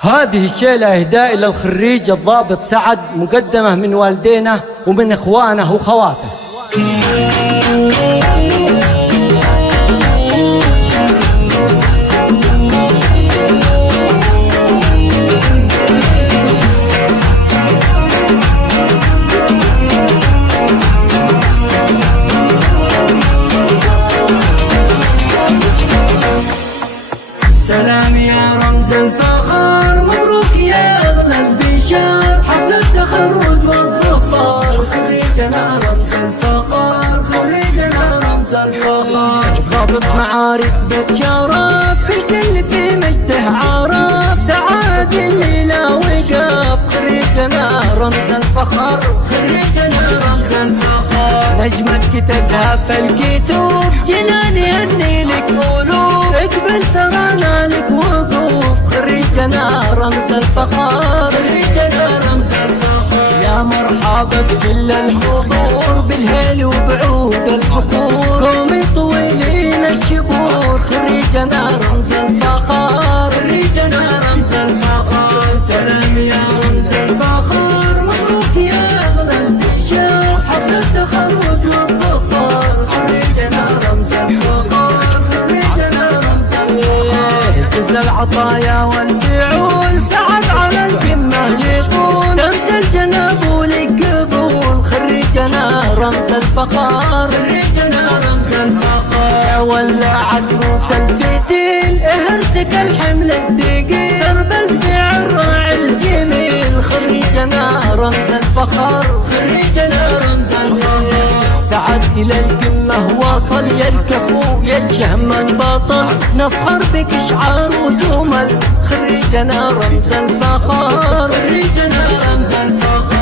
هذه الشيلة إهداء إلى الخريج الضابط سعد، مقدمة من والدينه ومن إخوانه وخواته. سلام يا رمز الفخر، مبروك يا أغلى البشار، حفل التخرج والظفر، خريجنا رمز الفخر، خريجنا رمز الفخر. ضابط معارك بتشرف، في الكل في مجده عرف، سعاد الليلة وقف، خريجنا رمز الفخر، خريجنا رمز الفخر. نجمتك تسهف الكتوف، جنان يهني لك ألوف، اقبل ترانا لك وقوف، خريجنا رمز الفخر، خريجنا رمز الفخر. يا مرحبا بكل الحضور، بالهيل وبعود البخور، قومي طويلين الشبور، خريجنا رمز الفخر، خريجنا رمز الفخر. سلام يا رمز الفخر، مبروك يا أغلى البشار، حفل التخرج والظفر، خريجنا رمز الفخر، خريجنا رمز الفخر. تزل العطايا والفعول، سعد على القمة يطول، تمثل جناب ولك قبول، خريجنا رمز الفخر، خريجنا رمز الفخر. ولعت روس الفتيل، اهرتك الحمل الثقيل، درب الفعل راعي الجميل، خريجنا رمز الفخر، خريجنا رمز الفخر. سعد إلى القمة وصل، يا الكفو يا الشهم البطل، نفخر بك شعار وجمل، خريجنا رمز الفخر، خريجنا رمز الفخر.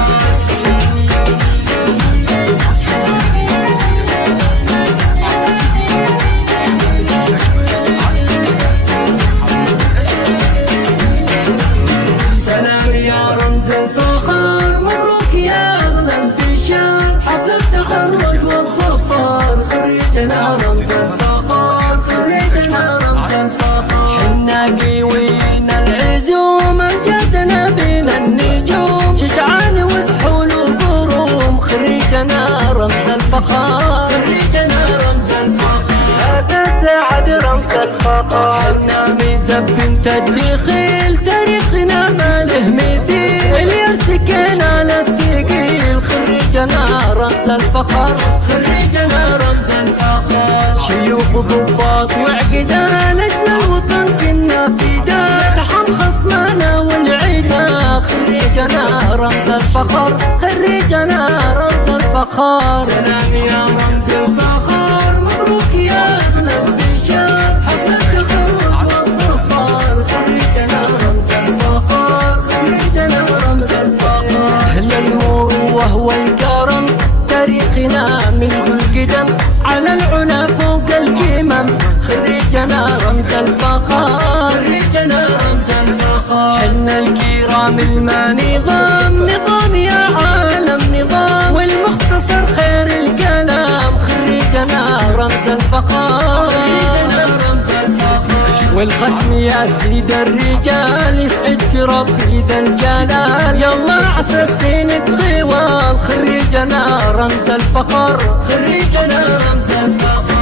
سلام يا رمز الفخر، مبروك يا أغلى البشار، حفل التخرج والظفر، خريجنا رمز الفخر، خريجنا رمز الفخر. حنا قيوين العزوم، امجدنا بين النجوم، شجعان وزحول وقروم، خريجنا رمز الفخر، خريجنا رمز الفخر. هذا سعد رمز الفخر. حنا ميزة بنت الدخيل، تاريخنا ما له مثيل، اللي ارتكينا للثقيل، خريجنا رمز الفخر، خريجنا رمز الفخر. شيوخ ضباط وعقدان، اجل الوطن كنا فداء، تحم خصمنا والعدا، خريجنا رمز الفخر، خريجنا رمز الفخر. سلام يا رمز الفخر، مبروك يا أغلى البشار، حفل التخرج والظفر، خريجنا رمز الفخر، خريجنا رمز الفخر. أهل المروة والكرم، تاريخنا منه القدم، على العلا فوق القمم، خريجنا رمز الفخر، خريجنا رمز الفخر. حنا الكرام الما نظام، نظام يا عالم نظام، والمختصر خير الكلام، خريجنا رمز الفخر، خريجنا رمز الفخر. والختم يا سيد الرجال، يسعدك ربي ذا الجلال، يلا عسستين الطوال، خريجنا رمز الفخر، خريجنا رمز الفخر.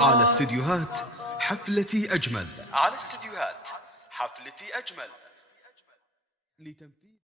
على استديوهات حفلتي أجمل، على استديوهات حفلتي أجمل لتنفيذ